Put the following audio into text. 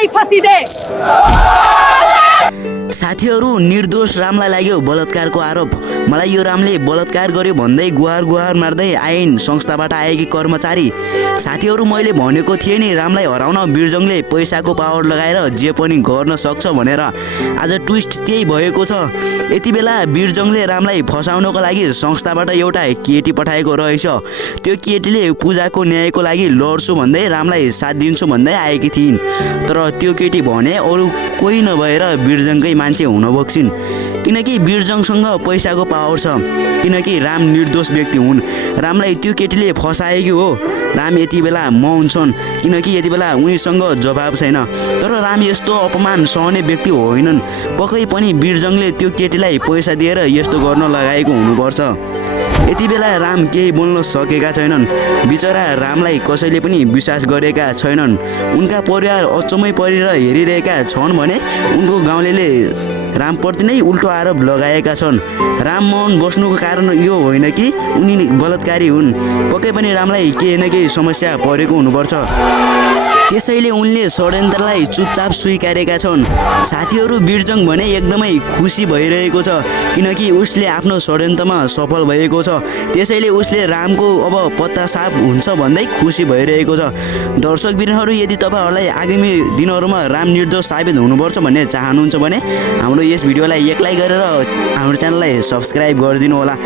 रामलाई फाँसी दे। साथीहरू, निर्दोष रामलाई लाग्यो बलात्कारको आरोप। मलाई यो रामले बलात्कार गर्यो भन्दै गुहार मार्दै आइन् संस्थाबाट आएकी कर्मचारी। साथीहरू, मैले भनेको थिएँ नि रामलाई हराउन बिरजङले पैसाको पावर लगाएर जे पनि गर्न सक्छ भनेर। आज ट्विस्ट त्यही भएको छ। यति बेला बिरजङले रामलाई फसाउनको लागि संस्थाबाट एउटा केटी पठाएको रहेछ। त्यो केटीले पूजाको न्यायको लागि लड्छु भन्दै रामलाई साथ दिन्छु भन्दै आएकी थिइन्। तर त्यो केटी भने अरू कोही नभएर बिरजङकै मान्छे हुन बक्सिन्। किनकि बिरजङसँग पैसाको पावर छ, किनकि राम निर्दोष व्यक्ति हुन्। रामलाई त्यो केटीले फसाएकी हो। राम यति बेला मौन छन्, किनकि यति बेला उनीसँग जवाब छैन। तर राम यस्तो अपमान सहने व्यक्ति होइनन्। पक्कै पनि बिरजङले त्यो केटीलाई पैसा दिएर यस्तो गर्न लगाएको हुनुपर्छ। यति बेला राम केही बोल्न सकेका छैनन्। बिचरा रामलाई कसैले पनि विश्वास गरेका छैनन्। उनका परिवार अचम्मै परेर हेरिरहेका छन् भने उनको गाउँलेले रामप्रति नै उल्टो आरोप लगाएका छन्। राम मौन बस्नुको कारण यो होइन कि उनी बलात्कारी हुन्। पक्कै पनि रामलाई केही न केही समस्या परेको हुनुपर्छ। त्यसैले उनले षड्यन्त्रलाई चुपचाप स्वीकारेका छन्। साथीहरू, बिरजङ भने एकदमै खुसी भइरहेको छ, किनकि उसले आफ्नो षड्यन्त्रमा सफल भएको छ। त्यसैले उसले रामको अब पत्ता साफ हुन्छ भन्दै खुसी भइरहेको छ। दर्शकबिनहरू, यदि तपाईँहरूलाई आगामी दिनहरूमा राम निर्दोष साबित हुनुपर्छ भन्ने चाहनुहुन्छ भने हाम्रो यस भिडियोलाई एक लाइक गरेर हाम्रो च्यानललाई सब्स्क्राइब गरिदिनु होला।